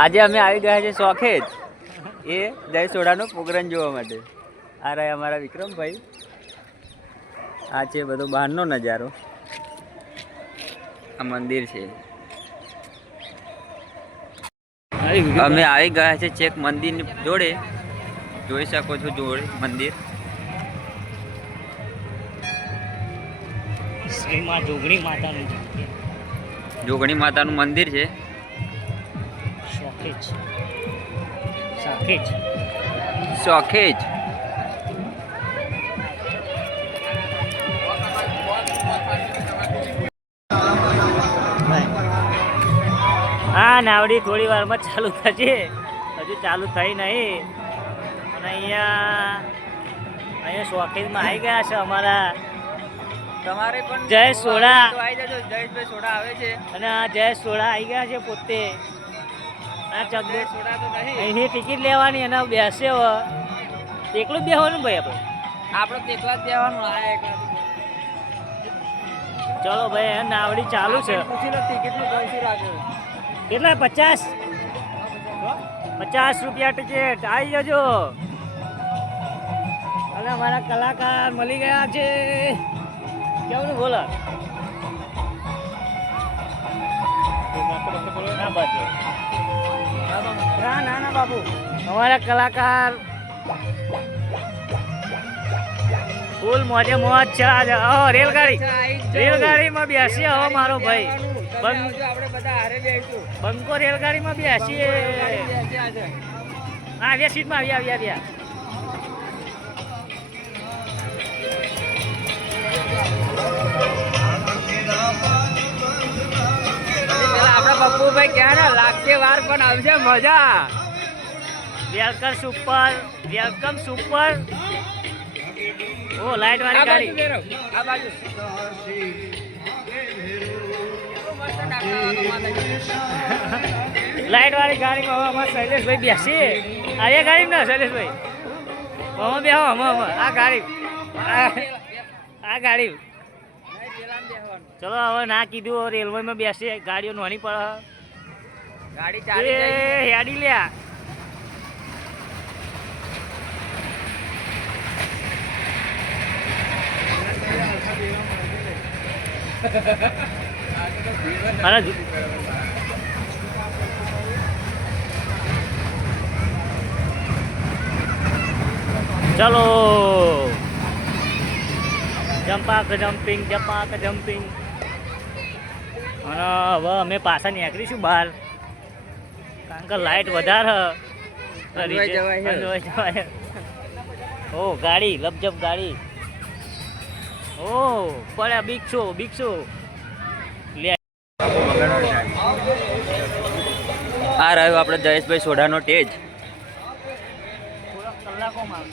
આજે અમે આવી ગયા છે શોખેજ એ જય સોડાનો પ્રોગ્રામ જોવા માટે. આ રહ્યા અમારા વિક્રમભાઈ. આ છે બધો બહારનો નજારો. આ મંદિર છે. અમે આવી ગયા છે ચેક મંદિરની જોડે. જોઈ શકો છો જોડે મંદિર. શ્રીમાં જોગણી માતાનું જોગણી માતાનું મંદિર છે. શોખેજ શોખેજ શોખેજ. હા નાવડી થોડી વારમાં ચાલુ થશે. હજુ ચાલુ થઈ નહીં. અને અહીંયા શોખેજમાં આવી ગયા છે અમારા તમારે પણ જય સોડા આવી જજો. જયેશભાઈ સોડા આવે છે. અને આ જય સોડા આવી ગયા છે પોતે. આ ચકડો સોડા તો નહીં. અહીંની ટિકિટ લેવાની અને બેસે એકલું જ બેસવાનું ભાઈ આપણે એકલા જ બેવાનું. આ એકલા ચલો ભાઈ નાવડી ચાલુ છે. પૂછી લો ટિકિટનું પૈસા રાખ્યો કેટલા 50 રૂપિયા ટિકિટ. આવી જજો. અને અમારા કલાકાર મળી ગયા છે. કેવું બોલો ના ના બાબુ અમારા કલાકાર ફૂલ મોજે મોજ છે. આજે રેલગાડીમાં બેસીએ. હવે મારો ભાઈ બંકો રેલગાડીમાં બેસીએ. આવ્યા સીટમાં આવ્યા. આપડા પપ્પુભાઈ ક્યાં ને લાગશે વાર પણ આવશે મજા. Welcome super. ઓ લાઈટ વાળી ગાડી. આ બાજુ લાઈટ વાળી ગાડીમાં અમારા શૈલેષભાઈ બેસીએ. આ ગાડી ને શૈલેષભાઈ અમે બેહો આ ગાડી ચલો હવે ના કીધું રેલવેમાં બેસીએ. ગાડીઓ નોની પડે. ગાડી ચાલી હેડી લ્યા. ચલો જમ્પાક જમ્પિંગ. અને હવે અમે પાછા નીકળીશું બહાર. કારણ કે લાઈટ વધારે. ઓ ગાડી લપજપ ગાડી. ઓ પડ્યા બિકસો. આ રહ્યો આપણે જયેશભાઈ સોડાનો ટેજ. થોડા કલાકોમાં